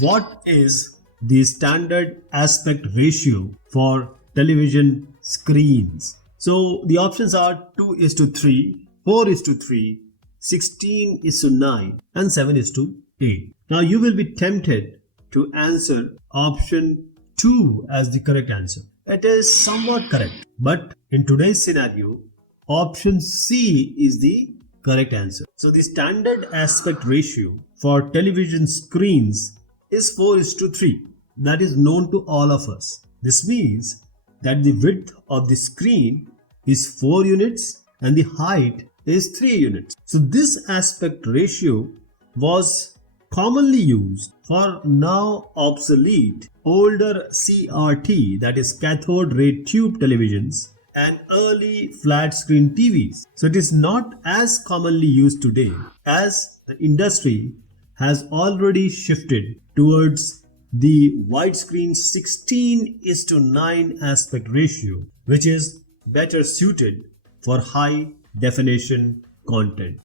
What is the standard aspect ratio for television screens? So the options are 2:3, 4:3, 16:9, and 7:8. Now you will be tempted to answer option 2 as the correct answer. It is somewhat correct, but in today's scenario, option C is the correct answer. So the standard aspect ratio for television screens is 4:3. That is known to all of us. This means that the width of the screen is 4 units and the height is 3 units. So this aspect ratio was commonly used for now obsolete older CRT, that is cathode ray tube televisions, and early flat screen TVs. So it is not as commonly used today as the industry has already shifted towards the widescreen 16:9 aspect ratio, which is better suited for high definition content.